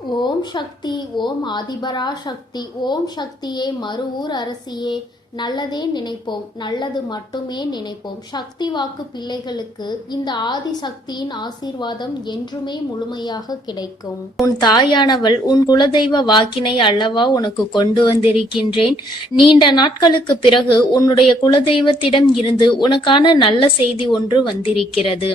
ஓம் சக்தி, ஓம் ஆதிபரா சக்தி, ஓம் சக்தியே, மறுவூர் அரசியே, நல்லதே நினைப்போம், நல்லது மட்டுமே நினைப்போம். சக்தி வாக்கு பிள்ளைகளுக்கு இந்த ஆதி சக்தியின் ஆசீர்வாதம் என்றுமே முழுமையாக கிடைக்கும். உன் தாயானவள் உன் குலதெய்வ வாக்கினை அல்லவா உனக்கு கொண்டு வந்திருக்கின்றேன். நீண்ட நாட்களுக்கு பிறகு உன்னுடைய குலதெய்வத்திடம் இருந்து உனக்கான நல்ல செய்தி ஒன்று வந்திருக்கிறது.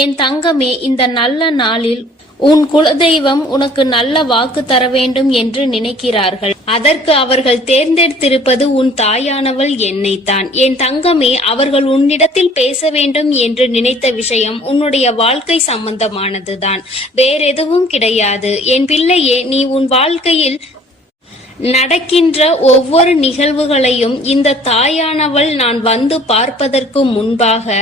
என் தங்கமே, இந்த நல்ல நாளில் உன் குலதெய்வம் உனக்கு நல்ல வாக்கு தர வேண்டும் என்று நினைக்கிறார்கள். அதற்கு அவர்கள் தேர்ந்தெடுத்திருப்பது உன் தாயானவள் என்னைத்தான். என் தங்கமே, அவர்கள் உன்னிடத்தில் பேச வேண்டும் என்று நினைத்த விஷயம் உன்னுடைய வாழ்க்கை சம்பந்தமானதுதான், வேறெதுவும் கிடையாது. என் பிள்ளையே, நீ உன் வாழ்க்கையில் நடக்கின்ற ஒவ்வொரு நிகழ்வுகளையும் இந்த தாயானவள் நான் வந்து பார்ப்பதற்கு முன்பாக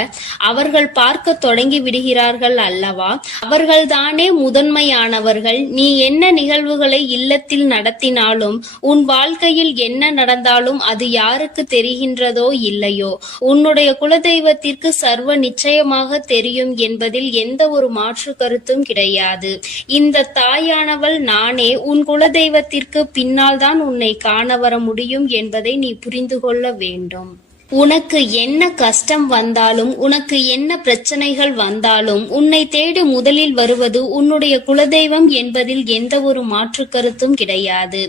அவர்கள் பார்க்க தொடங்கி விடுகிறார்கள் அல்லவா? அவர்கள்தானே முதன்மையானவர்கள். நீ என்ன நிகழ்வுகளை இல்லத்தில் நடத்தினாலும், உன் வாழ்க்கையில் என்ன நடந்தாலும் அது யாருக்கு தெரிகின்றதோ இல்லையோ, உன்னுடைய குலதெய்வத்திற்கு சர்வ நிச்சயமாக தெரியும் என்பதில் எந்த ஒரு மாற்று கருத்தும் கிடையாது. இந்த தாயானவள் நானே உன் குலதெய்வத்திற்கு பின்னால் தான் உன்னை காண வர முடியும் என்பதை நீ புரிந்து கொள்ள வேண்டும். உனக்கு என்ன கஷ்டம் வந்தாலும், உனக்கு என்ன பிரச்சனைகள் வந்தாலும், உன்னை தேடி முதலில் வருவது உன்னுடைய குலதெய்வம் என்பதில் எந்த ஒரு மாற்று கருத்தும் கிடையாது.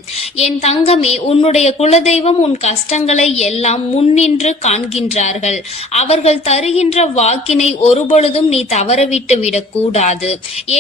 என் தங்கமே, உன்னுடைய குலதெய்வம் உன் கஷ்டங்களை எல்லாம் முன்னின்று காண்கின்றார்கள். அவர்கள் தருகின்ற வாக்கினை ஒருபொழுதும் நீ தவறவிட்டு விடக்கூடாது.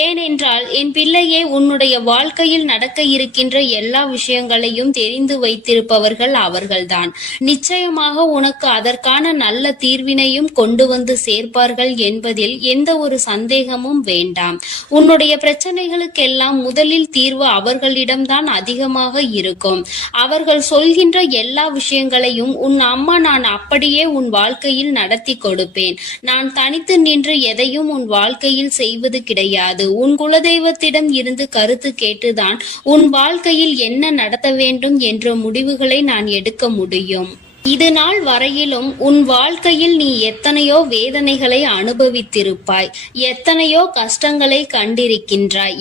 ஏனென்றால் என் பிள்ளையே, உன்னுடைய வாழ்க்கையில் நடக்க இருக்கின்ற எல்லா விஷயங்களையும் தெரிந்து வைத்திருப்பவர்கள் அவர்கள்தான். நிச்சயமாக உனக்கு அதற்கான நல்ல தீர்வினையும் கொண்டு வந்து சேர்ப்பார்கள் என்பதில் எந்த ஒரு சந்தேகமும் வேண்டாம். உன்னுடைய பிரச்சனைகளுக்கெல்லாம் முதலில் தீர்வு அவர்களிடம்தான் அதிகமாக இருக்கும். அவர்கள் சொல்கின்ற எல்லா விஷயங்களையும் உன் அம்மா நான் அப்படியே உன் வாழ்க்கையில் நடத்தி கொடுப்பேன். நான் தனித்து நின்று எதையும் உன் வாழ்க்கையில் செய்வது கிடையாது. உன் குலதெய்வத்திடம் இருந்து கருத்து கேட்டுதான் உன் வாழ்க்கையில் என்ன நடத்த வேண்டும் என்ற முடிவுகளை நான் எடுக்க முடியும். இது நாள் வரையிலும் உன் வாழ்க்கையில் நீ எத்தனையோ வேதனைகளை அனுபவித்திருப்பாய், எத்தனையோ கஷ்டங்களை கண்டிருக்கின்றாய்,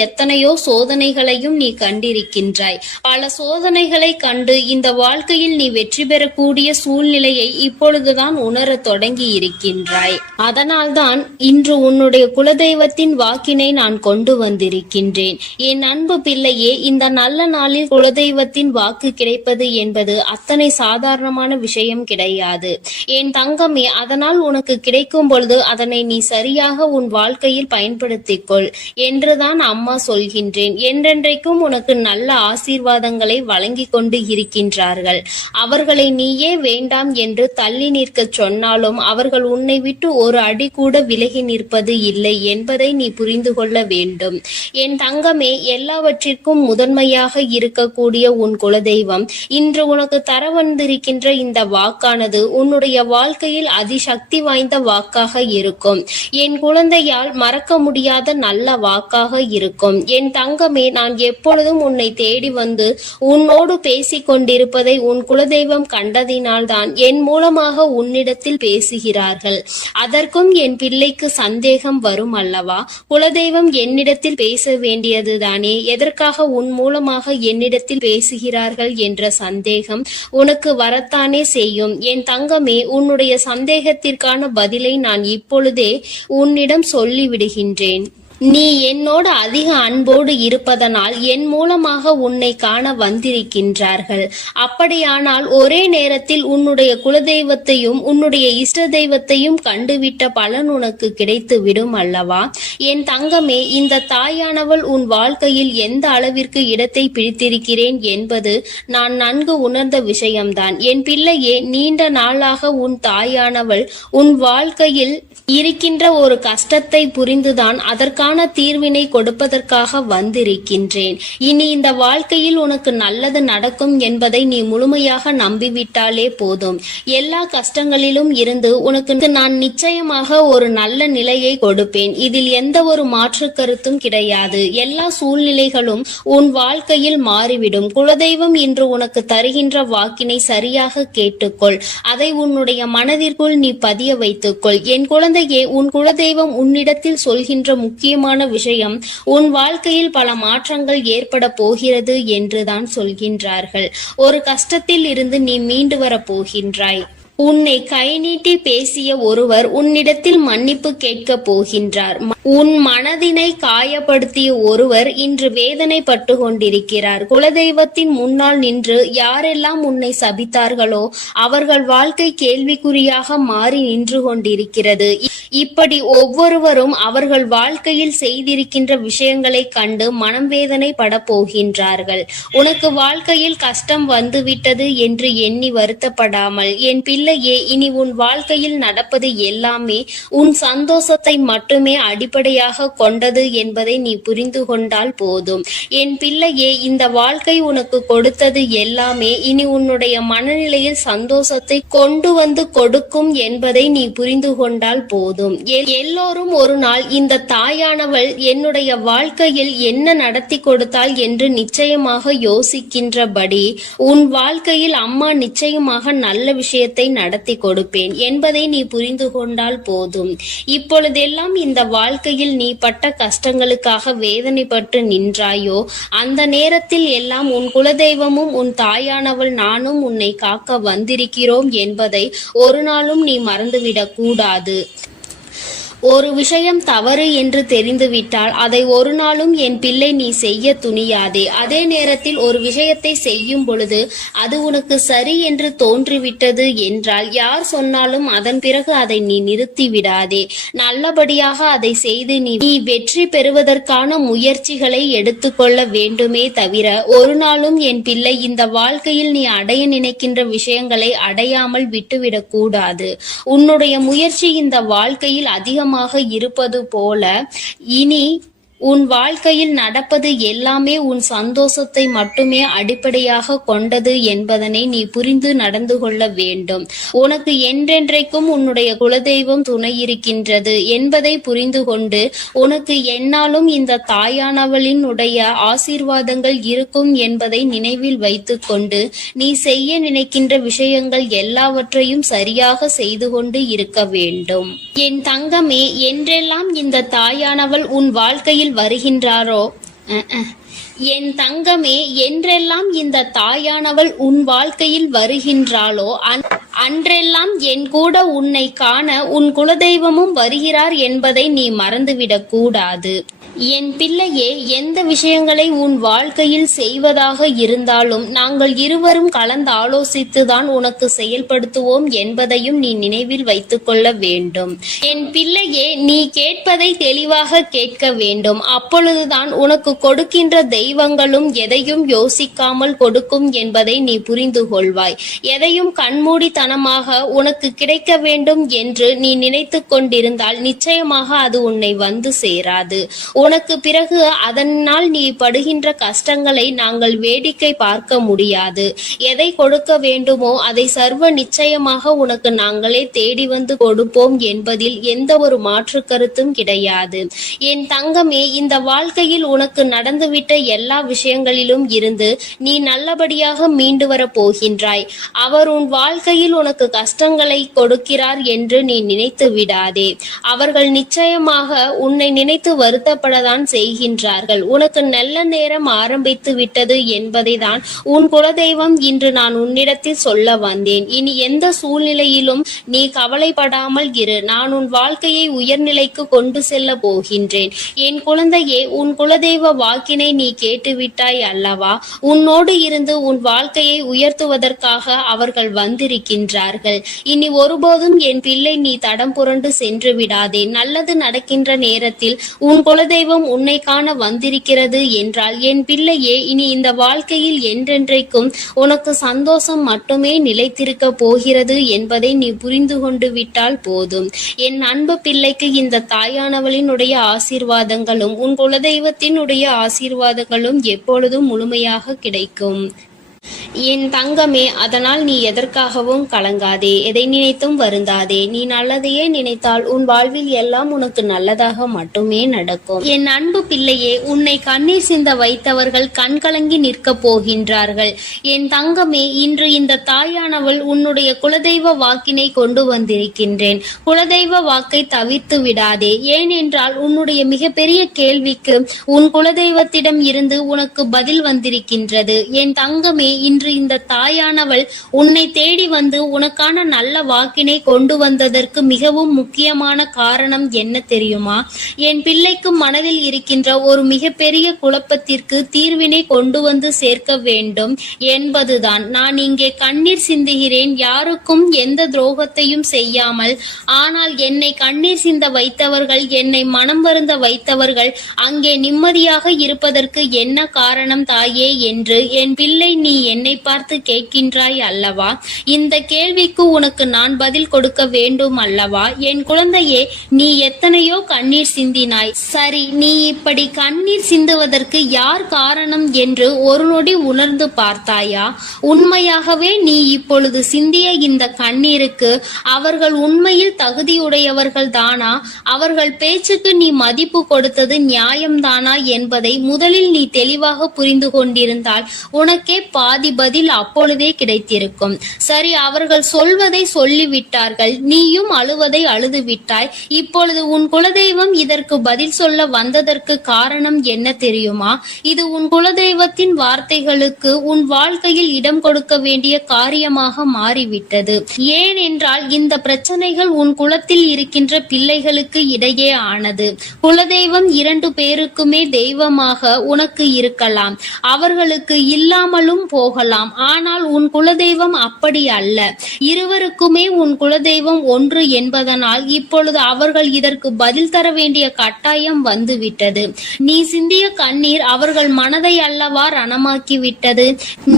எத்தனையோ சோதனைகளையும் நீ கண்டிருக்கின்றாய். பல சோதனைகளை கண்டு இந்த வாழ்க்கையில் நீ வெற்றி பெறக்கூடிய சூழ்நிலையை இப்பொழுதுதான் உணரத் தொடங்கி இருக்கின்றாய். அதனால்தான் இன்று உன்னுடைய குலதெய்வத்தின் வாக்கினை நான் கொண்டு வந்திருக்கின்றேன். என் அன்பு பிள்ளையே, இந்த நல்ல நாளில் குலதெய்வத்தின் வாக்கு கிடைப்பது என்பது அத்தனை சாதாரண விஷயம் கிடையாது. என் தங்கமே, அதனால் உனக்கு கிடைக்கும் பொழுது அதனை நீ சரியாக உன் வாழ்க்கையில் பயன்படுத்திக் கொள் என்றுதான் அம்மா சொல்கின்றேன். என்றென்றைக்கும் உனக்கு நல்ல ஆசீர்வாதங்களை வழங்கி கொண்டு இருக்கின்றார்கள். அவர்களை நீயே வேண்டாம் என்று தள்ளி நிற்க சொன்னாலும் அவர்கள் உன்னை விட்டு ஒரு அடி கூட விலகி நிற்பது இல்லை என்பதை நீ புரிந்து கொள்ள வேண்டும். என் தங்கமே, எல்லாவற்றிற்கும் முதன்மையாக இருக்கக்கூடிய உன் குலதெய்வம் இன்று உனக்கு தர வந்திருக்கின்ற இந்த வாக்கானது உன்னுடைய வாழ்க்கையில் அதிசக்தி வாய்ந்த வாக்காக இருக்கும். என் குழந்தையால் மறக்க முடியாத நல்ல வாக்காக இருக்கும். என் தங்கமே, நான் எப்பொழுதும் உன்னை தேடி வந்து உன்னோடு பேசிக் கொண்டிருப்பதை உன் குலதெய்வம் கண்டதினால்தான் என் மூலமாக உன்னிடத்தில் பேசுகிறார்கள். அதற்கும் என் பிள்ளைக்கு சந்தேகம் வரும் அல்லவா? குலதெய்வம் என்னிடத்தில் பேச வேண்டியதுதானே, எதற்காக உன் மூலமாக என்னிடத்தில் பேசுகிறார்கள் என்ற சந்தேகம் உனக்கு வரத்தானே செய்யும். என் தங்கமே, உன்னுடைய சந்தேகத்திற்கான பதிலை நான் இப்பொழுதே உன்னிடம் சொல்லிவிடுகின்றேன். நீ என்னோடு அதிக அன்போடு இருப்பதனால் என் மூலமாக உன்னை காண வந்திருக்கின்றார்கள். அப்படியானால் ஒரே நேரத்தில் உன்னுடைய குலதெய்வத்தையும் உன்னுடைய இஷ்ட தெய்வத்தையும் கண்டுவிட்ட பலன் உனக்கு கிடைத்து விடும் அல்லவா? என் தங்கமே, இந்த தாயானவள் உன் வாழ்க்கையில் எந்த அளவிற்கு இடத்தை பிடித்திருக்கிறேன் என்பது நான் நன்கு உணர்ந்த விஷயம்தான். என் பிள்ளையே, நீண்ட நாளாக உன் தாயானவள் உன் வாழ்க்கையில் இருக்கின்ற ஒரு கஷ்டத்தை புரிந்துதான் அதற்கான தீர்வினை கொடுப்பதற்காக வந்திருக்கின்றேன். இனி இந்த வாழ்க்கையில் உனக்கு நல்லது நடக்கும் என்பதை நீ முழுமையாக நம்பிவிட்டாலே போதும். எல்லா கஷ்டங்களிலும் இருந்து உனக்கு நான் நிச்சயமாக ஒரு நல்ல நிலையை கொடுப்பேன். இதில் எந்த ஒரு மாற்று கருத்தும் கிடையாது. எல்லா சூழ்நிலைகளும் உன் வாழ்க்கையில் மாறிவிடும். குலதெய்வம் இன்று உனக்கு தருகின்ற வாக்கினை சரியாக கேட்டுக்கொள். அதை உன்னுடைய மனதிற்குள் நீ பதிய வைத்துக்கொள். என் குழந்தையே, உன் குலதெய்வம் உன்னிடத்தில் சொல்கின்ற முக்கிய முக்கியமான விஷயம், உன் வாழ்க்கையில் பல மாற்றங்கள் ஏற்பட போகிறது என்றுதான் சொல்கின்றார்கள். ஒரு கஷ்டத்தில் இருந்து நீ மீண்டு வரப் போகின்றாய். உன்னை கை நீட்டி பேசிய ஒருவர் உன்னிடத்தில் மன்னிப்பு கேட்கப் போகின்றார். உன் மனதினை காயப்படுத்திய ஒருவர் இன்று வேதனைப்பட்டு கொண்டிருக்கிறார். குலதெய்வத்தின் முன்னால் நின்று யாரெல்லாம் உன்னை சபித்தார்களோ அவர்கள் வாழ்க்கை கேள்விக்குறியாக மாறி நின்று கொண்டிருக்கிறது. இப்படி ஒவ்வொருவரும் அவர்கள் வாழ்க்கையில் செய்திருக்கின்ற விஷயங்களை கண்டு மனம் வேதனை பட போகின்றார்கள். உனக்கு வாழ்க்கையில் கஷ்டம் வந்துவிட்டது என்று எண்ணி வருத்தப்படாமல், என் பிள்ளையே, இனி உன் வாழ்க்கையில் நடப்பது எல்லாமே உன் சந்தோஷத்தை மட்டுமே அடிப்படையாக கொண்டது என்பதை நீ புரிந்து கொண்டால் போதும். என் பிள்ளையே, இந்த வாழ்க்கை உனக்கு கொடுத்தது எல்லாமே இனி உன்னுடைய மனநிலையில் சந்தோஷத்தை கொண்டு வந்து கொடுக்கும் என்பதை நீ புரிந்து கொண்டால் போதும். எல்லோரும் ஒரு நாள் இந்த தாயானவள் என்னுடைய வாழ்க்கையில் என்ன நடத்தி கொடுத்தாள் என்று நிச்சயமாக யோசிக்கின்றபடி உன் வாழ்க்கையில் அம்மா நிச்சயமாக நல்ல விஷயத்தை நடத்தி கொடுப்பேன் என்பதை நீ புரிந்து கொண்டால் போதும். இப்பொழுதெல்லாம் இந்த வாழ்க்கையில் நீ பட்ட கஷ்டங்களுக்காக வேதனைப்பட்டு நின்றாயோ, அந்த நேரத்தில் எல்லாம் உன் குலதெய்வமும் உன் தாயானவள் நானும் உன்னை காக்க வந்திருக்கிறோம் என்பதை ஒரு நாளும் நீ மறந்துவிடக் கூடாது. ஒரு விஷயம் தவறு என்று தெரிந்துவிட்டால் அதை ஒரு நாளும் என் பிள்ளை நீ செய்ய துணியாதே. அதே நேரத்தில் ஒரு விஷயத்தை செய்யும் பொழுது அது உனக்கு சரி என்று தோன்றிவிட்டது என்றால் யார் சொன்னாலும் அதன் பிறகு அதை நீ நிறுத்தி விடாதே. நல்லபடியாக அதை செய்து நீ வெற்றி பெறுவதற்கான முயற்சிகளை எடுத்துக்கொள்ள வேண்டுமே தவிர ஒரு நாளும் என் பிள்ளை இந்த வாழ்க்கையில் நீ அடைய நினைக்கின்ற விஷயங்களை அடையாமல் விட்டுவிடக் கூடாது. உன்னுடைய முயற்சி இந்த வாழ்க்கையில் அதிகமாக இருப்பது போல இனி உன் வாழ்க்கையில் நடப்பது எல்லாமே உன் சந்தோஷத்தை மட்டுமே அடிப்படையாக கொண்டது என்பதனை நீ புரிந்து நடந்து கொள்ள வேண்டும். உனக்கு என்றென்றைக்கும் உன்னுடைய குலதெய்வம் துணை இருக்கின்றது என்பதை புரிந்து கொண்டு உனக்கு எந்நாளும் இந்த தாயானவளினுடைய ஆசீர்வாதங்கள் இருக்கும் என்பதை நினைவில் வைத்துக் கொண்டு நீ செய்ய நினைக்கின்ற விஷயங்கள் எல்லாவற்றையும் சரியாக செய்து கொண்டு இருக்க வேண்டும். என் தங்கமே, என்றெல்லாம் இந்த தாயானவள் உன் வாழ்க்கையில் வருகின்றாரோ என் தங்கமே, என்றெல்லாம் இந்த தாயானவள் உன் வாழ்க்கையில் வருகின்றாளோ அன்றெல்லாம் என் கூட உன்னை காண உன் குலதெய்வமும் வருகிறார் என்பதை நீ மறந்துவிடக் கூடாது. என் பிள்ளையே, எந்த விஷயங்களை உன் வாழ்க்கையில் செய்வதாக இருந்தாலும் நாங்கள் இருவரும் கலந்து ஆலோசித்துதான் உனக்கு செயல்படுத்துவோம் என்பதையும் நீ நினைவில் வைத்துக் கொள்ள வேண்டும். என் பிள்ளையே, நீ கேட்பதை தெளிவாக கேட்க வேண்டும். அப்பொழுதுதான் உனக்கு கொடுக்கின்ற தெய்வங்களும் எதையும் யோசிக்காமல் கொடுக்கும் என்பதை நீ புரிந்து கொள்வாய். எதையும் கண்மூடித்தனமாக உனக்கு கிடைக்க வேண்டும் என்று நீ நினைத்து கொண்டிருந்தால் நிச்சயமாக அது உன்னை வந்து சேராது. உனக்கு பிறகு அதனால் நீ படுகின்ற கஷ்டங்களை நாங்கள் வேடிக்கை பார்க்க முடியாது. எதை கொடுக்க வேண்டுமோ அதை சர்வ நிச்சயமாக உனக்கு நாங்களே தேடி வந்து கொடுப்போம் என்பதில் எந்த ஒரு மாற்று கருத்தும் கிடையாது. என் தங்கமே, இந்த வாழ்க்கையில் உனக்கு நடந்துவிட்ட எல்லா விஷயங்களிலும் இருந்து நீ நல்லபடியாக மீண்டு வர போகின்றாய். அவர் உன் வாழ்க்கையில் உனக்கு கஷ்டங்களை கொடுக்கிறார் என்று நீ நினைத்து விடாதே. அவர்கள் நிச்சயமாக உன்னை நினைத்து வருத்தப்படதான் செய்கின்றார்கள். உனக்கு நல்ல நேரம் ஆரம்பித்து விட்டது என்பதை தான் உன் குலதெய்வம் இன்று நான் உன்னிடத்தில் சொல்ல வந்தேன். இனி எந்த சூழ்நிலையிலும் நீ கவலைப்படாமல் இரு. நான் உன் வாழ்க்கையை உயர்நிலைக்கு கொண்டு செல்ல போகின்றேன். என் குழந்தையே, உன் குலதெய்வ வாக்கினை நீ கேட்டுவிட்டாய் அல்லவா? உன்னோடு இருந்து உன் வாழ்க்கையை உயர்த்துவதற்காக அவர்கள் வந்திருக்கின்றார்கள். இனி ஒருபோதும் என் பிள்ளை நீ தடம் புரண்டு சென்று விடாதே. நல்லது நடக்கின்ற நேரத்தில் உன் குலதெய்வம் உன்னை காண வந்திருக்கிறது என்றால் என் பிள்ளையே, இனி இந்த வாழ்க்கையில் என்றென்றைக்கும் உனக்கு சந்தோஷம் மட்டுமே நிலைத்திருக்க போகிறது என்பதை நீ புரிந்து கொண்டு விட்டால் போதும். என் அன்பு பிள்ளைக்கு இந்த தாயானவளினுடைய ஆசீர்வாதங்களும் உன் குலதெய்வத்தினுடைய ஆசீர்வாதங்களும் எப்பொழுதும் முழுமையாக கிடைக்கும். என் தங்கமே, அதனால் நீ எதற்காகவும் கலங்காதே, எதை நினைத்தும் வருந்தாதே. நீ நல்லதையே நினைத்தால் உன் வாழ்வில் எல்லாம் உனக்கு நல்லதாக மட்டுமே நடக்கும். என் அன்பு பிள்ளையே, உன்னை கண்ணீர் சிந்த வைத்தவர்கள் கண்கலங்கி நிற்கப் போகின்றார்கள். என் தங்கமே, இன்று இந்த தாயானவள் உன்னுடைய குலதெய்வ வாக்கினை கொண்டு வந்திருக்கின்றேன். குலதெய்வ வாக்கை தவிர்த்து விடாதே. ஏனென்றால் உன்னுடைய மிகப்பெரிய கேள்விக்கு உன் குலதெய்வத்திடம் இருந்து உனக்கு பதில் வந்திருக்கின்றது. என் தங்கமே, இன்று இந்த தாயானவள் உன்னை தேடி வந்து உனக்கான நல்ல வாக்கினை கொண்டு வந்ததற்கு மிகவும் முக்கியமான காரணம் என்ன தெரியுமா? என் பிள்ளைக்கு மனதில் இருக்கின்ற ஒரு மிகப்பெரிய குழப்பத்திற்கு தீர்வினை கொண்டு வந்து சேர்க்க வேண்டும் என்பதுதான். நான் இங்கே கண்ணீர் சிந்துகிறேன், யாருக்கும் எந்த துரோகத்தையும் செய்யாமல். ஆனால் என்னை கண்ணீர் சிந்த வைத்தவர்கள், என்னை மனம் வருந்த வைத்தவர்கள் அங்கே நிம்மதியாக இருப்பதற்கு என்ன காரணம் தாயே என்று என் பிள்ளை நீ என்னை பார்த்து கேட்கின்றாய் அல்லவா? இந்த கேள்விக்கு உனக்கு நான் பதில் கொடுக்க வேண்டும் அல்லவா? என் குழந்தையே, நீ எத்தனையோ கண்ணீர் சிந்தினாய். சரி, நீ இப்படி கண்ணீர் சிந்துவதற்கு யார் காரணம் என்று ஒரு நொடி உணர்ந்து பார்த்தாயா? உண்மையாகவே நீ இப்பொழுது சிந்திய இந்த கண்ணீருக்கு அவர்கள் உண்மையில் தகுதியுடையவர்கள் தானா? அவர்கள் பேச்சுக்கு நீ மதிப்பு கொடுத்தது நியாயம்தானா என்பதை முதலில் நீ தெளிவாக புரிந்து கொண்டிருந்தால் உனக்கே பாதி பதில் அப்பொழுதே கிடைத்திருக்கும். சரி, அவர்கள் சொல்வதை சொல்லிவிட்டார்கள், நீயும் அழுவதை அழுது விட்டாய். இப்பொழுது உன் குலதெய்வம் இதற்கு பதில் சொல்ல வந்ததற்கு காரணம் என்ன தெரியுமா? இது உன் குலதெய்வத்தின் வார்த்தைகளுக்கு உன் வாழ்க்கையில் இடம் கொடுக்க வேண்டிய காரியமாக மாறிவிட்டது. ஏனென்றால் இந்த பிரச்சனைகள் உன் குலத்தில் இருக்கின்ற பிள்ளைகளுக்கு இடையே ஆனது. குலதெய்வம் 2 பேருக்குமே தெய்வமாக உனக்கு இருக்கலாம், அவர்களுக்கு இல்லாமலும் போகலாம். ஆனால் உன் குலதெய்வம் அப்படி அல்ல. இருவருக்குமே உன் குலதெய்வம் ஒன்று என்பதனால் இப்பொழுது அவர்கள் இதற்கு பதில் தர வேண்டிய கட்டாயம் வந்துவிட்டது. நீ சிந்திய கண்ணீர் அவர்கள் மனதை அல்லவா ரணமாக்கி விட்டது.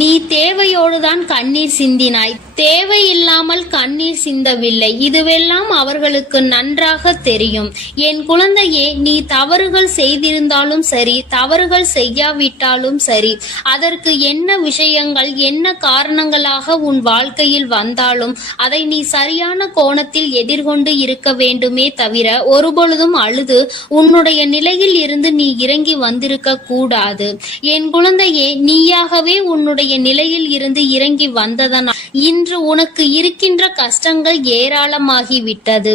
நீ தேவையோடுதான் கண்ணீர் சிந்தினாய், தேவையில்லாமல் கண்ணீர் சிந்தவில்லை. இதுவெல்லாம் அவர்களுக்கு நன்றாக தெரியும். என் குழந்தையே, நீ தவறுகள் செய்திருந்தாலும் சரி, தவறுகள் செய்யாவிட்டாலும் சரி, அதற்கு என்ன விஷயங்கள் என்ன காரணங்களாக உன் வாழ்க்கையில் வந்தாலும் அதை நீ சரியான கோணத்தில் எதிர்கொண்டு இருக்க வேண்டுமே தவிர ஒருபொழுதும் அழுது உன்னுடைய நிலையில் இருந்து நீ இறங்கி வந்திருக்க கூடாது. என் குழந்தையே, நீயாகவே உன்னுடைய நிலையில் இருந்து இறங்கி வந்ததனால் இன்று உனக்கு இருக்கின்ற கஷ்டங்கள் ஏராளமாகிவிட்டது.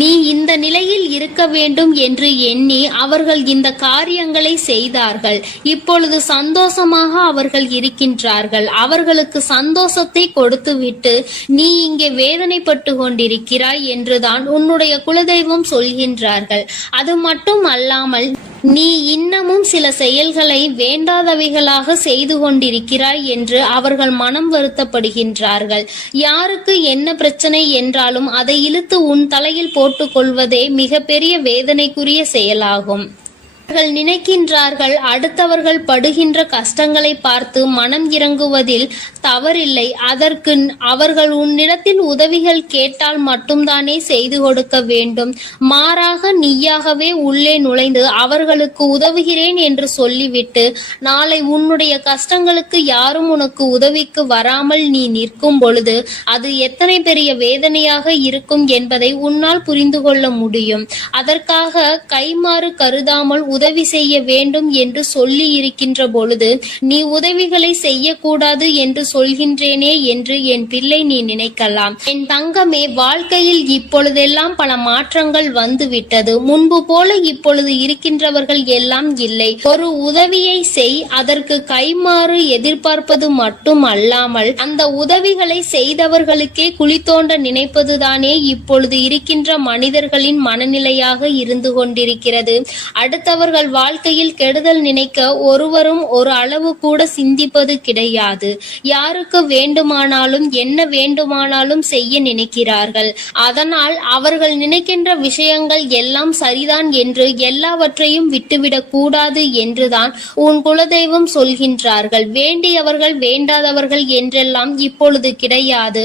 நீ இந்த நிலையில் இருக்க வேண்டும் என்று எண்ணி அவர்கள் இந்த காரியங்களை செய்தார்கள். இப்பொழுது சந்தோஷமாக அவர்கள் இருக்கின்றார்கள். அவர்களுக்கு சந்தோஷத்தை கொடுத்துவிட்டு நீ இங்கே வேதனைப்பட்டு கொண்டிருக்கிறாய் என்றுதான் உன்னுடைய குலதெய்வம் சொல்கின்றார்கள். அது மட்டும் அல்லாமல் நீ இன்னமும் சில செயல்களை வேண்டாதவைகளாக செய்து கொண்டிருக்கிறாய் என்று அவர்கள் மனம் வருத்தப்படுகின்றார்கள். யாருக்கு என்ன பிரச்சனை என்றாலும் அதை இழுத்து உன் தலையில் போட்டுக் கொள்வதே மிகப்பெரிய வேதனைக்குரிய செயலாகும். அவர்கள் நினைக்கின்றார்கள் அடுத்தவர்கள் படுகின்ற கஷ்டங்களை பார்த்து மனம் இறங்குவதில் தவறில்லை. அதற்கு அவர்கள் உன்னிடத்தில் உதவிகள் கேட்டால் மட்டும்தானே செய்து கொடுக்க வேண்டும். மாறாக நீயாகவே உள்ளே நுழைந்து அவர்களுக்கு உதவுகிறேன் என்று சொல்லிவிட்டு நாளை உன்னுடைய கஷ்டங்களுக்கு யாரும் உனக்கு உதவிக்கு வராமல் நீ நிற்கும் பொழுது அது எத்தனை பெரிய வேதனையாக இருக்கும் என்பதை உன்னால் புரிந்து கொள்ள முடியும். அதற்காக கைமாறு கருதாமல் உதவி செய்ய வேண்டும் என்று சொல்லி இருக்கின்ற பொழுது நீ உதவிகளை செய்யக்கூடாது என்று சொல்கின்றேனே என்று என் பிள்ளை நீ நினைக்கலாம். என் தங்கமே, வாழ்க்கையில் இப்பொழுதெல்லாம் பல மாற்றங்கள் வந்துவிட்டது. முன்பு போல இப்பொழுது இருக்கின்றவர்கள் எல்லாம் இல்லை. ஒரு உதவியை செய், அதற்கு கைமாறு எதிர்பார்ப்பது மட்டும் அல்லாமல் அந்த உதவிகளை செய்தவர்களுக்கே குழி தோண்ட நினைப்பதுதானே இப்பொழுது இருக்கின்ற மனிதர்களின் மனநிலையாக இருந்து கொண்டிருக்கிறது. அடுத்தவர்கள் வாழ்க்கையில் கெடுதல் நினைக்க ஒருவரும் ஒரு அளவு கூட சிந்திப்பது கிடையாது. யாருக்கு வேண்டுமானாலும் என்ன வேண்டுமானாலும் செய்ய நினைக்கிறார்கள். அதனால் அவர்கள் நினைக்கின்ற விஷயங்கள் எல்லாம் சரிதான் என்று எல்லாவற்றையும் விட்டுவிடக் கூடாது என்றுதான் உன் குலதெய்வம் சொல்கின்றார்கள். வேண்டியவர்கள் வேண்டாதவர்கள் என்றெல்லாம் இப்பொழுது கிடையாது.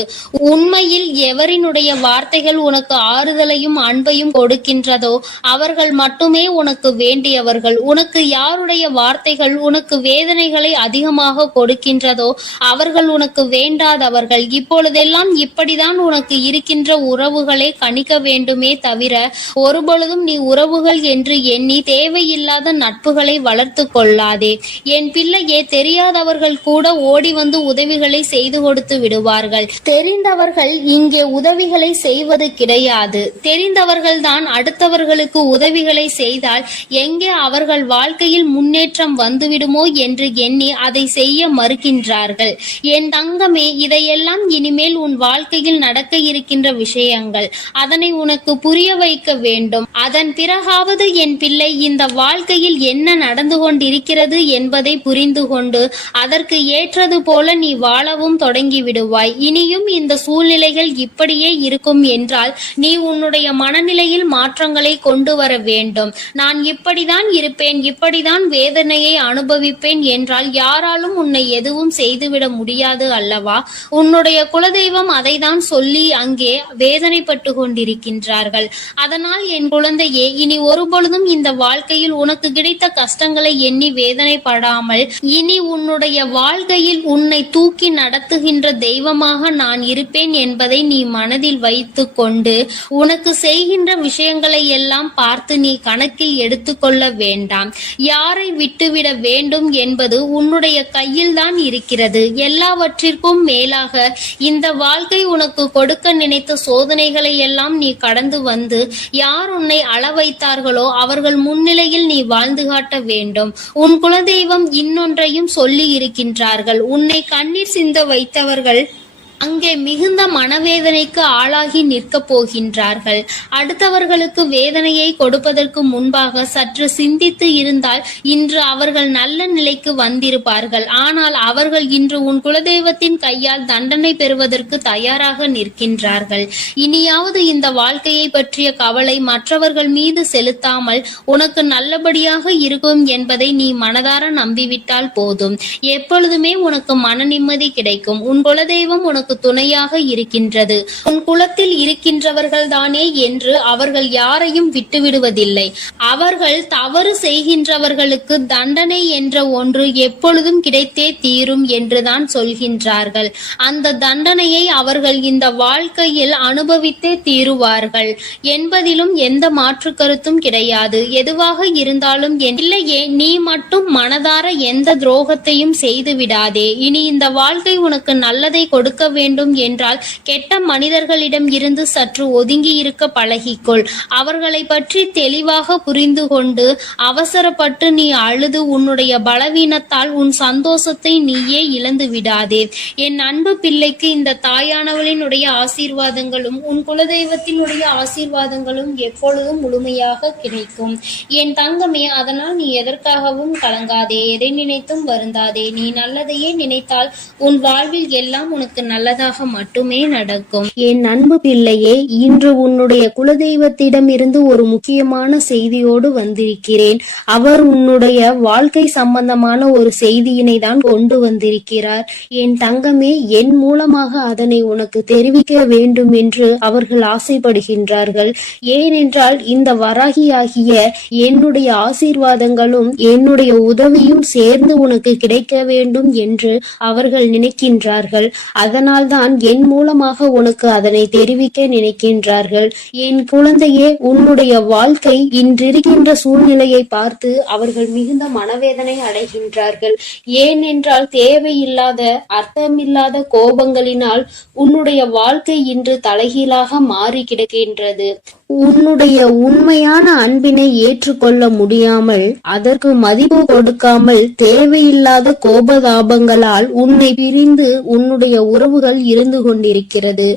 உண்மையில் எவரினுடைய வார்த்தைகள் உனக்கு ஆறுதலையும் அன்பையும் கொடுக்கின்றதோ அவர்கள் மட்டுமே உனக்கு வேண்டிய வேண்டியவர்கள். உனக்கு யாருடைய வார்த்தைகள் உனக்கு வேதனைகளை அதிகமாக கொடுக்கின்றதோ அவர்கள் உனக்கு வேண்டாதவர்கள். இப்பொழுதெல்லாம் இப்படிதான் உனக்கு இருக்கின்ற உறவுகளை கணிக்க வேண்டுமே தவிர ஒருபொழுதும் நீ உறவுகள் என்று எண்ணி தேவையில்லாத நட்புகளை வளர்த்து கொள்ளாதே. என் பிள்ளையே, தெரியாதவர்கள் கூட ஓடி வந்து உதவிகளை செய்து கொடுத்து விடுவார்கள். தெரிந்தவர்கள் இங்கே உதவிகளை செய்வது கிடையாது. தெரிந்தவர்கள் தான் அடுத்தவர்களுக்கு உதவிகளை செய்தால் எங்கே அவர்கள் வாழ்க்கையில் முன்னேற்றம் வந்துவிடுமோ என்று எண்ணி அதை செய்ய மறுக்கின்றார்கள். என் தங்கமே, இதையெல்லாம் இனிமேல் உன் வாழ்க்கையில் நடக்க இருக்கின்ற விஷயங்கள். அதனை உனக்கு புரிய வைக்க வேண்டும். அதன் பிறகாவது என் பிள்ளை இந்த வாழ்க்கையில் என்ன நடந்து கொண்டிருக்கிறது என்பதை புரிந்து கொண்டு அதற்கு ஏற்றது போல நீ வாழவும் தொடங்கி விடுவாய். இனியும் இந்த சூழ்நிலைகள் இப்படியே இருக்கும் என்றால் நீ உன்னுடைய மனநிலையில் மாற்றங்களை கொண்டு வர வேண்டும். நான் இப்படிதான் இருப்பேன், இப்படிதான் வேதனையை அனுபவிப்பேன் என்றால் யாராலும் உன்னை எதுவும் செய்துவிட முடியாது அல்லவா? உன்னுடைய குலதெய்வம் அதை தான் சொல்லி அங்கே வேதனைப்பட்டு கொண்டிருக்கின்றார்கள். அதனால் என் குழந்தையே, இனி ஒருபொழுதும் இந்த வாழ்க்கையில் உனக்கு கிடைத்த கஷ்டங்களை எண்ணி வேதனைப்படாமல் இனி உன்னுடைய வாழ்க்கையில் உன்னை தூக்கி நடத்துகின்ற தெய்வமாக நான் இருப்பேன் என்பதை நீ மனதில் வைத்து கொண்டு உனக்கு செய்கின்ற விஷயங்களை எல்லாம் பார்த்து நீ கணக்கில் எடுத்துக்கொள்ள வேண்டாம். யாரை விட்டுவிட வேண்டும் என்பது உன்னுடைய கையில் தான் இருக்கிறது. எல்லாவற்றிற்கும் மேலாக இந்த வாழ்க்கை உனக்கு கொடுக்க நினைத்த சோதனைகளை எல்லாம் நீ கடந்து வந்து யார் உன்னை அள வைத்தார்களோ அவர்கள் முன்னிலையில் நீ வாழ்ந்து காட்ட வேண்டும். உன் குலதெய்வம் இன்னொன்றையும் சொல்லி இருக்கின்றார்கள். உன்னை கண்ணீர் சிந்த வைத்தவர்கள் அங்கே மிகுந்த மனவேதனைக்கு ஆளாகி நிற்க போகின்றார்கள். அடுத்தவர்களுக்கு வேதனையை கொடுப்பதற்கு முன்பாக சற்று சிந்தித்து இருந்தால் இன்று அவர்கள் நல்ல நிலைக்கு வந்திருப்பார்கள். ஆனால் அவர்கள் இன்று உன் குலதெய்வத்தின் கையால் தண்டனை பெறுவதற்கு தயாராக நிற்கின்றார்கள். இனியாவது இந்த வாழ்க்கையை பற்றிய கவலை மற்றவர்கள் மீது செலுத்தாமல் உனக்கு நல்லபடியாக இருக்கும் என்பதை நீ மனதார நம்பிவிட்டால் போதும். எப்பொழுதுமே உனக்கு மன நிம்மதி கிடைக்கும். உன் குலதெய்வம் உனக்கு துணையாக இருக்கின்றது. உன் குலத்தில் இருக்கின்றவர்கள் தானே என்று அவர்கள் யாரையும் விட்டுவிடுவதில்லை. அவர்கள் தவறு செய்கின்றவர்களுக்கு தண்டனை என்ற ஒன்று எப்பொழுதும் கிடைத்தே தீரும் என்றுதான் சொல்கின்றார்கள். அந்த தண்டனையை அவர்கள் இந்த வாழ்க்கையில் அனுபவித்தே தீருவார்கள் என்பதிலும் எந்த மாற்று கருத்தும் கிடையாது. எதுவாக இருந்தாலும் இல்லையே, நீ மட்டும் மனதார எந்த துரோகத்தையும் செய்து விடாதே. இனி இந்த வாழ்க்கை உனக்கு நல்லதை கொடுக்க வேண்டும் என்றால் கெட்ட மனிதர்களிடம் இருந்து சற்று ஒதுங்கி இருக்க பழகிக்கொள். அவர்களை பற்றி தெளிவாக புரிந்து கொண்டு அவசரப்பட்டு நீ அழுது உன்னுடைய பலவீனத்தால் உன் சந்தோஷத்தை நீயே இழந்து விடாதே. என் அன்பு பிள்ளைக்கு இந்த தாயானவளினுடைய ஆசீர்வாதங்களும் உன் குலதெய்வத்தினுடைய ஆசீர்வாதங்களும் எப்பொழுதும் முழுமையாக கிடைக்கும். என் தங்கமே, அதனால் நீ எதற்காகவும் கலங்காதே, எதை நினைத்தும் வருந்தாதே. நீ நல்லதையே நினைத்தால் உன் வாழ்வில் எல்லாம் உனக்கு நல்லதாக மட்டுமே நடக்கும். என் அன்பு பிள்ளையே, இன்று உன்னுடைய குலதெய்வத்திடம் இருந்து ஒரு முக்கியமான செய்தியோடு வந்திருக்கிறேன். அவர் உன்னுடைய வாழ்க்கை சம்பந்தமான ஒரு செய்தியினை தான் கொண்டு வந்திருக்கிறார். என் தங்கமே, என் மூலமாக அதனை உனக்கு தெரிவிக்க வேண்டும் என்று அவர்கள் ஆசைப்படுகின்றார்கள். ஏனென்றால் இந்த வராகியாகிய என்னுடைய ஆசீர்வாதங்களும் என்னுடைய உதவியும் சேர்ந்து உனக்கு கிடைக்க வேண்டும் என்று அவர்கள் நினைக்கின்றார்கள். அதனால்தான் என் மூலமாக உனக்கு அதனை தெரிவிக்க நினைக்கின்றார்கள். என் குழந்தையே, உன்னுடைய வாழ்க்கை இன்றிருக்கின்ற சூழ்நிலையை பார்த்து அவர்கள் மிகுந்த மனவேதனை அடைகின்றார்கள். ஏனென்றால் தேவையில்லாத அர்த்தமில்லாத கோபங்களினால் உன்னுடைய வாழ்க்கை இன்று தலைகீழாக மாறி கிடக்கின்றது. உன்னுடைய உண்மையான அன்பினை ஏற்றுக்கொள்ள முடியாமல் அதற்கு மதிப்பு கொடுக்காமல் தேவையில்லாத கோபதாபங்களால் உன்னை பிரிந்து உன்னுடைய உறவுகள் இருந்து கொண்டிருக்கிறது.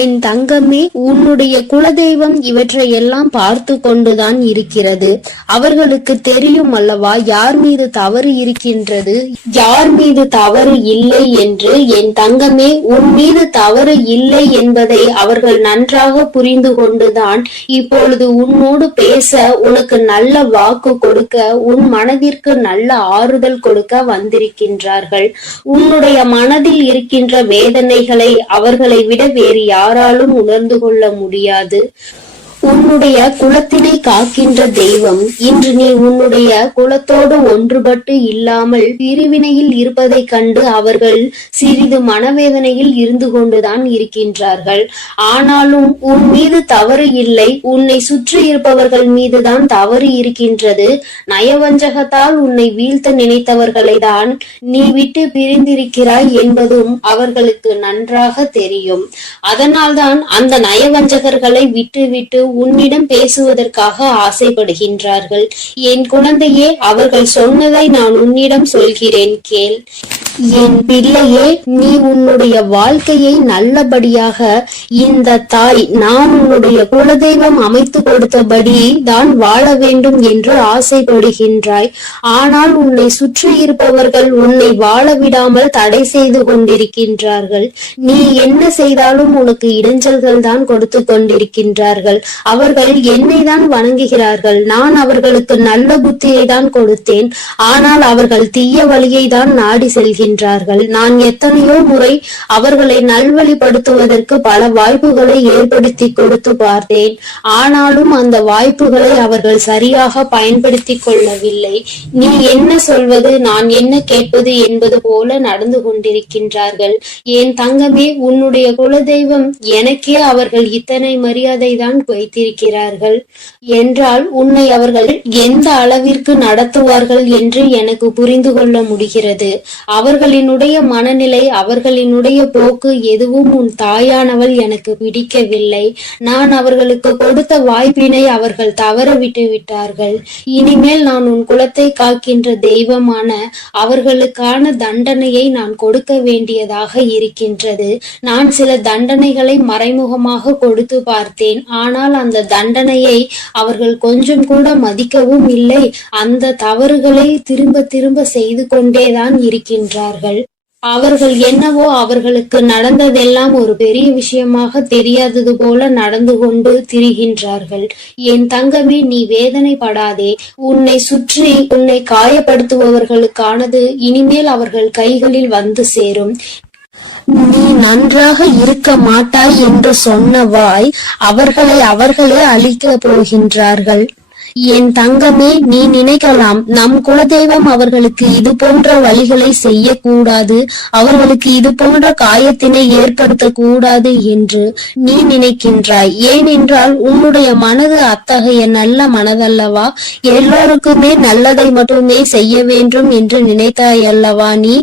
என் தங்கமே, உன்னுடைய குலதெய்வம் இவற்றை எல்லாம் பார்த்து கொண்டுதான் இருக்கிறது. அவர்களுக்கு தெரியும் அல்லவா யார் மீது தவறு இருக்கின்றது, யார் மீது தவறு இல்லை என்று. என் தங்கமே, உன் மீது தவறு இல்லை என்பதை அவர்கள் நன்றாக புரிந்து கொண்டுதான் இப்பொழுது உன்னோடு பேச, உனக்கு நல்ல வாக்கு கொடுக்க, உன் மனதிற்கு நல்ல ஆறுதல் கொடுக்க வந்திருக்கின்றார்கள். உன்னுடைய மனதில் இருக்கின்ற வேதனைகளை அவர்களை விட வேறு யாராலும் உணர்ந்து கொள்ள முடியாது. உன்னுடைய குலத்தினை காக்கின்ற தெய்வம் இன்று நீ உன்னுடைய குலத்தோடு ஒன்றுபட்டு இல்லாமல் பிரிவினையில் இருப்பதைக் கண்டு அவர்கள் சிறிது மனவேதனையில் இருந்து கொண்டுதான் இருக்கின்றார்கள். ஆனாலும் உன் மீது தவறு இல்லை, உன்னை சுற்றி இருப்பவர்கள் மீதுதான் தவறு இருக்கின்றது. நயவஞ்சகத்தால் உன்னை வீழ்த்த நினைத்தவர்களை தான் நீ விட்டு பிரிந்திருக்கிறாய் என்பதும் அவர்களுக்கு நன்றாக தெரியும். அதனால்தான் அந்த நயவஞ்சகர்களை விட்டு உன்னிடம் பேசுவதற்காக ஆசைப்படுகின்றார்கள். என் குழந்தையே, அவர்கள் சொன்னதை நான் உன்னிடம் சொல்கிறேன், கேள். என் பிள்ளையே, நீ உன்னுடைய வாழ்க்கையை நல்லபடியாக இந்த தாய் நான் உன்னுடைய குலதெய்வம் அமைத்து கொடுத்தபடி தான் வாழ வேண்டும் என்று ஆசைப்படுகின்றாய். ஆனால் உன்னை சுற்றி இருப்பவர்கள் உன்னை வாழ விடாமல் தடை செய்து கொண்டிருக்கின்றார்கள். நீ என்ன செய்தாலும் உனக்கு இடைஞ்சல்கள் தான் கொடுத்து கொண்டிருக்கின்றார்கள். அவர்கள் என்னை தான் வணங்குகிறார்கள். நான் அவர்களுக்கு நல்ல புத்தியை தான் கொடுத்தேன். ஆனால் அவர்கள் தீய வழியை தான் நாடி செல்கிறார்கள். நான் எத்தனையோ முறை அவர்களை நல்வழிப்படுத்துவதற்கு பல வாய்ப்புகளை ஏற்படுத்தி கொடுத்து பார்த்தேன். ஆனாலும் அந்த வாய்ப்புகளை அவர்கள் சரியாக பயன்படுத்தி கொள்ளவில்லை. நீ என்ன சொல்வது, நான் என்ன கேட்பது என்பது போல நடந்து கொண்டிருக்கின்றார்கள். என் தங்கமே, உன்னுடைய குலதெய்வம் எனக்கே அவர்கள் இத்தனை மரியாதை தான் வைத்திருக்கிறார்கள் என்றால் உன்னை அவர்கள் எந்த அளவிற்கு நடத்துவார்கள் என்று எனக்கு புரிந்து கொள்ள முடிகிறது. அவர்களினுடைய மனநிலை, அவர்களினுடைய போக்கு எதுவும் உன் தாயானவள் எனக்கு பிடிக்கவில்லை. நான் அவர்களுக்கு கொடுத்த வாய்ப்பினை அவர்கள் தவற விட்டு விட்டார்கள். இனிமேல் நான் உன் குலத்தை காக்கின்ற தெய்வமான அவர்களுக்கான தண்டனையை நான் கொடுக்க வேண்டியதாக இருக்கின்றது. நான் சில தண்டனைகளை மறைமுகமாக கொடுத்து பார்த்தேன். ஆனால் அந்த தண்டனையை அவர்கள் கொஞ்சம் கூட மதிக்கவும் இல்லை. அந்த தவறுகளை திரும்ப திரும்ப செய்து கொண்டேதான் இருக்கின்றார்கள். அவர்கள் என்னவோ அவர்களுக்கு நடந்ததெல்லாம் ஒரு பெரிய விஷயமாக தெரியாதது போல நடந்து கொண்டு திரிகின்றார்கள். என் தங்கமே, நீ வேதனைப்படாதே. உன்னை சுற்றி உன்னை காயப்படுத்துபவர்களுக்கானது இனிமேல் அவர்கள் கைகளில் வந்து சேரும். நீ நன்றாக இருக்க மாட்டாய் என்று சொன்ன வாய் அவர்களே அழிக்க போகின்றார்கள். என் தங்கமே, நீ நினைக்கலாம் நம் குலதெய்வம் அவர்களுக்கு இது போன்ற வழிகளை செய்யக்கூடாது, அவர்களுக்கு இது போன்ற காயத்தினை ஏற்படுத்த கூடாது என்று நீ நினைக்கின்றாய். ஏனென்றால் உன்னுடைய மனது அத்தகைய நல்ல மனதல்லவா? எல்லோருக்குமே நல்லதை மட்டுமே செய்ய வேண்டும் என்று நினைத்தாய் அல்லவா? நீ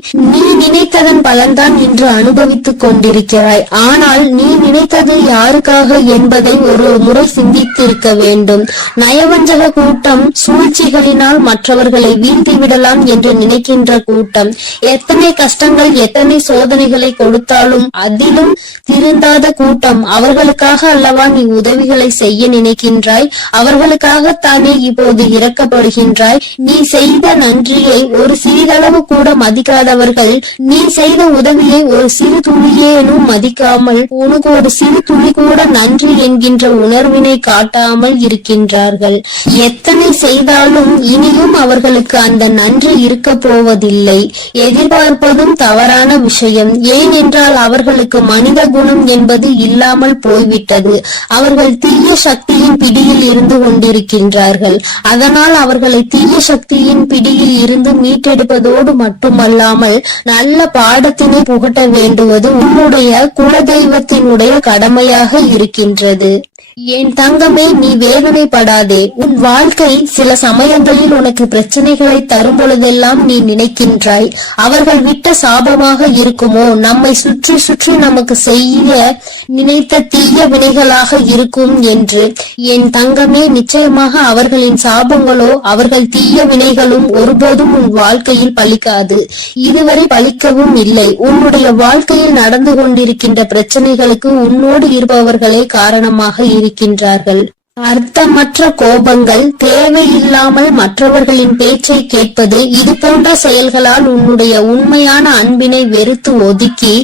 நினைத்ததன் பலன்தான் இன்று அனுபவித்துக் கொண்டிருக்கிறாய். ஆனால் நீ நினைத்தது யாருக்காக என்பதை ஒரு முறை சிந்தித்திருக்க வேண்டும். நயவஞ்சக கூட்டம் சூழ்ச்சிகளினால் மற்றவர்களை வீழ்த்தி விடலாம் என்று நினைக்கின்ற கூட்டம் எத்தனை கஷ்டங்கள் எத்தனை சோதனைகளை கொடுத்தாலும் அதிலும் திருந்தாத கூட்டம். அவர்களுக்காக அல்லவா நீ உதவிகளை செய்ய நினைக்கின்றாய்? அவர்களுக்காகத்தானே இப்போது இறக்கப்படுகின்றாய்? நீ செய்த நன்றியை ஒரு சிறிதளவு கூட மதிக்காதவர்கள் நீ செய்த உதவியை ஒரு சிறு துளியேனும் மதிக்காமல் உனக்கு ஒரு சிறு துளி கூட நன்றி என்கின்ற உணர்வினை காட்டாமல் இருக்கின்றார்கள். எத்தனை செய்தாலும் இனியும் அவர்களுக்கு அந்த நன்றி இருக்க போவதில்லை. எதிர்பார்ப்பதும் தவறான விஷயம். ஏனென்றால் அவர்களுக்கு மனித குணம் என்பது இல்லாமல் போய்விட்டது. அவர்கள் தீய சக்தியின் பிடியில் இருந்து கொண்டிருக்கின்றார்கள். அதனால் அவர்களை தீய சக்தியின் பிடியில் இருந்து மீட்டெடுப்பதோடு மட்டுமல்லாமல் நல்ல பாடத்தினை புகட்ட வேண்டுவது உன்னுடைய குலதெய்வத்தினுடைய கடமையாக இருக்கின்றது. என் தங்கமே, நீ வேதனைப்படாதே. உன் வாழ்க்கை சில சமயங்களில் உனக்கு பிரச்சனைகளை தரும் பொழுதெல்லாம் நீ நினைக்கின்றாய், அவர்கள் விட்ட சாபமாக இருக்குமோ, நம்மை சுற்றி சுற்றி நமக்கு செய்ய நினைத்த தீய வினைகளாக இருக்கும் என்று. என் தங்கமே, நிச்சயமாக அவர்களின் சாபங்களோ அவர்கள் தீய வினைகளும் ஒருபோதும் உன் வாழ்க்கையில் பலிக்காது. இதுவரை பலிக்கவும் இல்லை. உன்னுடைய வாழ்க்கையில் நடந்து கொண்டிருக்கின்ற பிரச்சனைகளுக்கு உன்னோடு இருப்பவர்களே காரணமாக இருக்கின்றார்கள். அர்த்தமற்ற கோபங்கள், தேவையில்லாமல் மற்றவர்களின் பேச்சை கேட்பது, இது போன்ற செயல்களால் உன்னுடைய உண்மையான அன்பினை வெறுத்து ஒதுக்கி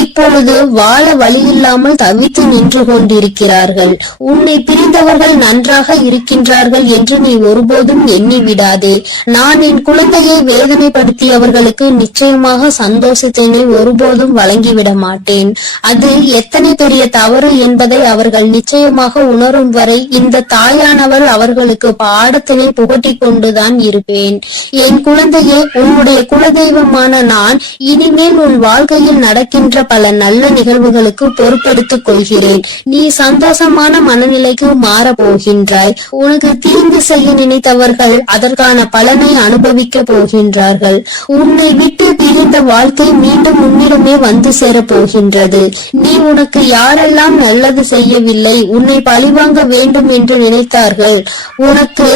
இப்பொழுது வாழ வழியில்லாமல் தவித்து நின்று கொண்டிருக்கிறார்கள். உன்னை பிரிந்தவர்கள் நன்றாக இருக்கின்றார்கள் என்று நீ ஒருபோதும் எண்ணி விடாதே. நான் என் குழந்தையை வேதனைப்படுத்தியவர்களுக்கு நிச்சயமாக சந்தோஷத்தினை ஒருபோதும் வழங்கிவிட மாட்டேன். அது எத்தனை பெரிய தவறு என்பதை அவர்கள் நிச்சயமாக உணரும் வரை இந்த தாயானவள் அவர்களுக்கு பாடத்தினை புகட்டி கொண்டுதான் இருப்பேன். என் குழந்தையே, உன்னுடைய குலதெய்வமான நான் இனிமேல் உன் வாழ்க்கையில் நடக்கின்ற பல நல்ல நிகழ்வுகளுக்கு பொறுப்பெடுத்துக் கொள்கிறேன். நீ சந்தோஷமான மனநிலைக்கு மாற போகின்றாய். உனக்கு தீங்கு செய்ய நினைத்தவர்கள் அதற்கான பலனை அனுபவிக்க போகின்றார்கள். உன்னை விட்டு பிரிந்த வாழ்க்கை மீண்டும் உன்னிடமே வந்து சேரப் போகின்றது. நீ உனக்கு யாரெல்லாம் நல்லது செய்யவில்லை, உன்னை பழிவாங்க வேண்டும் என்று நினைத்தார்கள், உனக்கு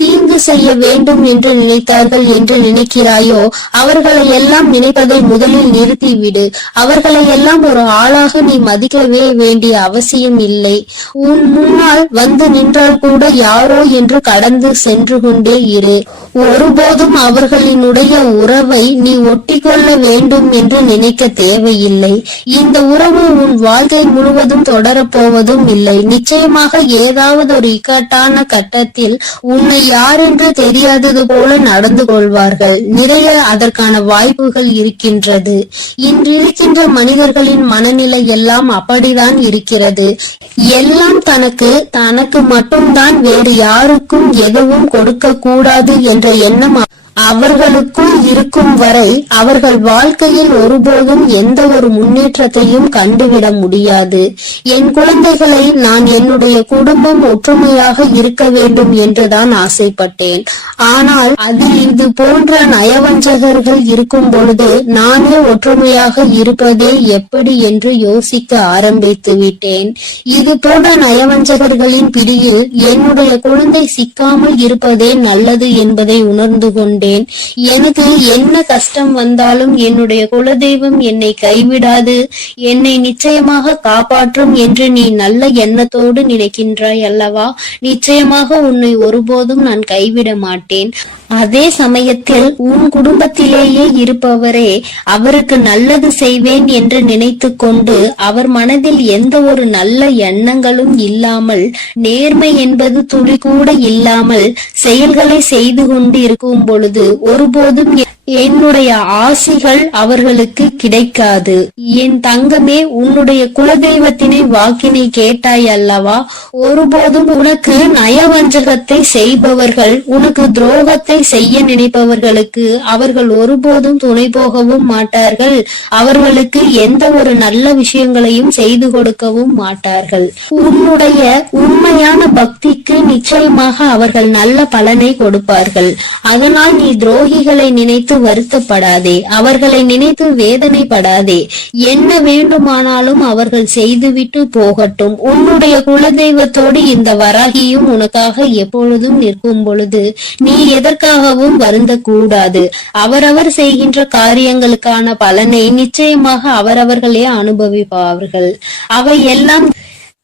தீங்கு செய்ய வேண்டும் என்று நினைத்தார்கள் என்று நினைக்கிறாயோ, அவர்களை எல்லாம் நினைப்பதை முதலில் நிறுத்திவிடு. அவர்களை எல்லாம் ஒரு ஆளாக நீ மதிக்கவே வேண்டிய அவசியம் இல்லை. உன் முன்னால் வந்து நின்றால் கூட யாரோ என்று கடந்து சென்று கொண்டே இரு. ஒருபோதும் அவர்களினுடைய உறவை நீ ஒட்டிக்கொள்ள வேண்டும் என்று நினைக்க தேவையில்லை. இந்த உறவு உன் வாழ்க்கை முழுவதும் தொடரப்போவதும் இல்லை. நிச்சயமாக ஏதாவது ஒரு இக்கட்டான கட்டத்தில் உன்னை யார் என்று தெரியாதது போல நடந்து கொள்வார்கள். நிறைய அதற்கான வாய்ப்புகள் இருக்கின்றது. இன்றிருக்கின்ற மனிதர்களின் மனநிலை எல்லாம் அப்படிதான் இருக்கிறது. எல்லாம் தனக்கு மட்டும்தான், வேறு யாருக்கும் எதுவும் கொடுக்க கூடாது என்ற எண்ணம் அவர்களுக்குள் இருக்கும் வரை அவர்கள் வாழ்க்கையில் ஒருபோதும் எந்த ஒரு முன்னேற்றத்தையும் கண்டுவிட முடியாது. என் குழந்தைகளை நான் என்னுடைய குடும்பம் ஒற்றுமையாக இருக்க வேண்டும் என்றுதான் ஆசைப்பட்டேன். ஆனால் அதில் இது போன்ற நயவஞ்சகர்கள் இருக்கும் பொழுது நானே ஒற்றுமையாக இருப்பதே எப்படி என்று யோசிக்க ஆரம்பித்து விட்டேன். இது போன்ற நயவஞ்சகர்களின் பிடியில் என்னுடைய குழந்தை சிக்காமல் இருப்பதே நல்லது என்பதை உணர்ந்து கொண்டேன். எனக்கு என்ன கஷ்டம் வந்தாலும் என்னுடைய குலதெய்வம் என்னை கைவிடாது, என்னை நிச்சயமாக காப்பாற்றும் என்று நீ நல்ல எண்ணத்தோடு நினைக்கின்றாய் அல்லவா? நிச்சயமாக உன்னை ஒருபோதும் நான் கைவிட மாட்டேன். அதே சமயத்தில் உன் குடும்பத்திலேயே இருப்பவரே அவருக்கு நல்லது செய்வேன் என்று நினைத்து கொண்டு அவர் மனதில் எந்த ஒரு நல்ல எண்ணங்களும் இல்லாமல், நேர்மை என்பது துளி கூட இல்லாமல் செயல்களை செய்து கொண்டு இருக்கும் பொழுது ஒருபோதும் என்னுடைய ஆசிகள் அவர்களுக்கு கிடைக்காது. என் தங்கமே, உன்னுடைய குலதெய்வத்தினை வாக்கினை கேட்டாய் அல்லவா? ஒருபோதும் உனக்கு நயவஞ்சகத்தை செய்பவர்கள், உனக்கு துரோகத்தை செய்ய நினைப்பவர்களுக்கு அவர்கள் ஒருபோதும் துணை போகவும் மாட்டார்கள். அவர்களுக்கு எந்த ஒரு நல்ல விஷயங்களையும் செய்து கொடுக்கவும் மாட்டார்கள். உன்னுடைய உண்மையான பக்திக்கு நிச்சயமாக அவர்கள் நல்ல பலனை கொடுப்பார்கள். அதனால் நீ துரோகிகளை நினைத்து வருத்தப்படாதே, அவர்களை நினைத்து வேதனைப்படாதே. என்ன வேண்டுமானாலும் அவர்கள் செய்துவிட்டு போகட்டும். உன்னுடைய குலதெய்வத்தோடு இந்த வராகியும் உனக்காக எப்பொழுதும் நிற்கும் பொழுது நீ எதற்காகவும் வருந்த கூடாது. அவரவர் செய்கின்ற காரியங்களுக்கான பலனை நிச்சயமாக அவரவர்களே அனுபவிப்பார்கள். அவை எல்லாம்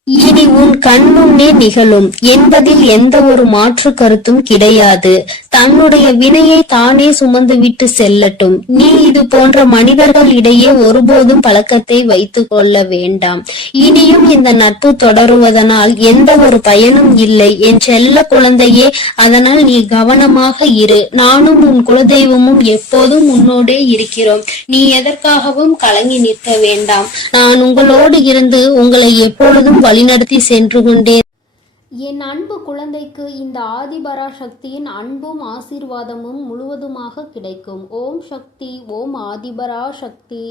இனி உன் கண்முன்னே நிகழும் என்பதில் எந்த ஒரு மாற்று கருத்தும் கிடையாது. தன்னுடைய வினையை தானே சுமந்து விட்டு செல்லட்டும். நீ இது போன்ற மனிதர்கள் இடையே ஒருபோதும் பழக்கத்தை வைத்துக் கொள்ள வேண்டாம். இனியும் இந்த நட்பு தொடருவதனால் எந்த ஒரு பயனும் இல்லை என் செல்ல குழந்தையே. அதனால் நீ கவனமாக இரு. நானும் உன் குலதெய்வமும் எப்போதும் உன்னோடே இருக்கிறோம். நீ எதற்காகவும் கலங்கி நிற்க வேண்டாம். நான் உங்களோடு இருந்து உங்களை எப்பொழுதும் வழிநடத்தி சென்று கொண்டே. என் அன்பு குழந்தைக்கு இந்த ஆதிபரா சக்தியின் அன்பும் ஆசீர்வாதமும் முழுவதுமாக கிடைக்கும். ஓம் சக்தி, ஓம் ஆதிபரா சக்தி.